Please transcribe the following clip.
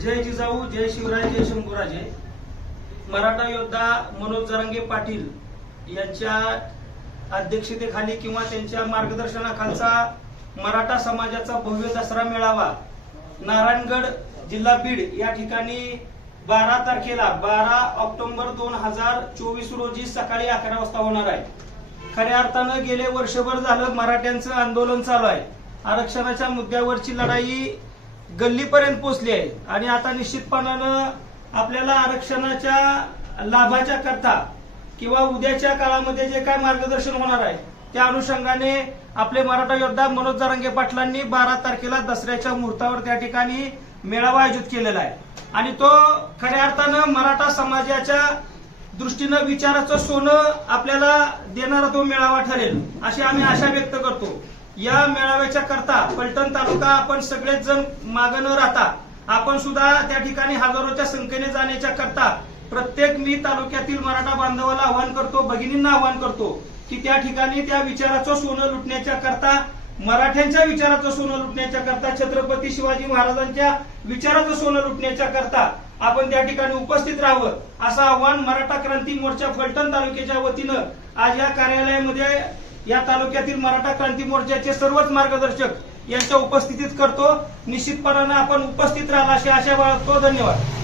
जय जिजाऊ जय शिवराय जय शंभूराजे. मराठा योद्धा मनोज जरांगे पाटील यांच्या अध्यक्षतेखाली किंवा त्यांच्या मार्गदर्शनाखालचा मराठा समाजाचा भव्य दसरा मेळावा नारायणगड जिल्हा बीड या ठिकाणी बारा तारखेला बारा ऑक्टोबर दोन हजार चोवीस रोजी सकाळी अकरा वाजता होणार आहे. खऱ्या अर्थानं गेले वर्षभर झालं मराठ्यांचं आंदोलन चालू आहे. आरक्षणाच्या मुद्द्यावरची लढाई गल्लीपर्यंत पोहोचली आहे. आणि आता निश्चितपणानं आपल्याला आरक्षणाच्या लाभाच्या करता किंवा उद्याच्या काळामध्ये जे काय मार्गदर्शन होणार आहे त्या अनुषंगाने आपले मराठा योद्धा मनोज जारंगे पाटलांनी बारा तारखेला दसऱ्याच्या मुहूर्तावर त्या ठिकाणी मेळावा आयोजित केलेला आहे. आणि तो खऱ्या अर्थानं मराठा समाजाच्या दृष्टीनं विचाराचं सोनं आपल्याला देणारा तो मेळावा ठरेल अशी आम्ही आशा व्यक्त करतो. या मेळाव्याच्या करता पलटण तालुका आपण सगळेच जण मागं न राहता आपण सुद्धा त्या ठिकाणी हजारोच्या संख्येने जाण्याच्या करता प्रत्येक मी तालुक्यातील मराठा बांधवाला आवाहन करतो भगिनींना आवाहन करतो की त्या ठिकाणी त्या विचाराचं सोनं लुटण्याच्या करता मराठ्यांच्या विचाराचं सोनं लुटण्याच्या करता छत्रपती शिवाजी महाराजांच्या विचाराचं सोनं लुटण्याच्या करता आपण त्या ठिकाणी उपस्थित राहावं असं आव्हान मराठा क्रांती मोर्चा फलटण तालुक्याच्या वतीनं आज या कार्यालयामध्ये या तालुक्यातील मराठा क्रांती मोर्चाचे सर्वच मार्गदर्शक यांच्या उपस्थितीत करतो. निश्चितपणानं आपण उपस्थित राहाल अशी आशा बाळगतो. धन्यवाद.